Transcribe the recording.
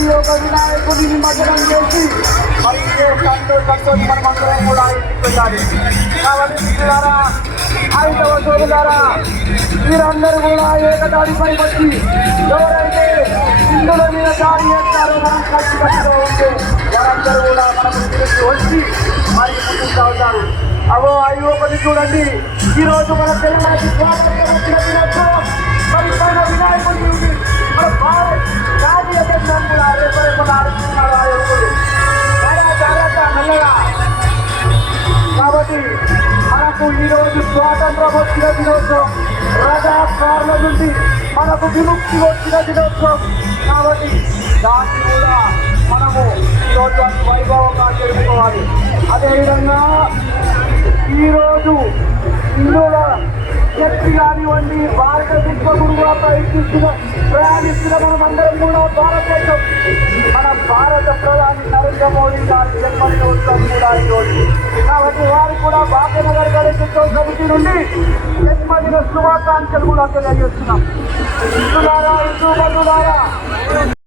ఈ యొక్క వినాయకుడిని నిమజ్జనం చేసి మరి సంతోషంతో మనమందరం కూడా ఇంటికి వెళ్ళాలి. కాబట్టి మిత్రులారా, ఐదవ సోదరులారా, వీరందరూ కూడా ఏకదాడిపై వచ్చి ఎవరైతే హిందువుల మీద దాడి చేస్తారో మనం ఖచ్చితంగా ఉంటే వారందరూ కూడా మన ముందుకు వచ్చి మరి ముందుకు సాగుతారు. అవో ఆ యువకుని చూడండి, ఈరోజు మన తెలంగాణ స్వాతంత్రం వచ్చిన దినోత్సవం మరి పైన వినాయకుడి మన భారత్ జాతీయ జెండాను కూడా రేపు ఆడుతున్నారు ఆ యువకుడు జాగ్రత్త మెల్లగా. కాబట్టి మనకు ఈరోజు స్వాతంత్రం వచ్చిన దినోత్సవం, రజాకారుల నుండి మనకు విముక్తి వచ్చిన దినోత్సవం. కాబట్టి దాన్ని కూడా మనము ఈరోజు వైభవంగా జరుపుకోవాలి. అదేవిధంగా ఈరోజు హిందువుల శక్తి కానివ్వండి, భారత విశ్వగురువుగా ప్రయాణిస్తున్న మనమందరం కూడా భారతదేశం, మన భారత ప్రధాని నరేంద్ర మోడీ గారి జన్మదినోత్సవం కూడా ఈరోజు. కాబట్టి వారికి కూడా భాగ్యనగర్ గణేశోత్సవ సమితి నుండి జన్మదిన శుభాకాంక్షలు కూడా తెలియజేస్తున్నాం. హిందువులారా, హిందూ బంధువులారా,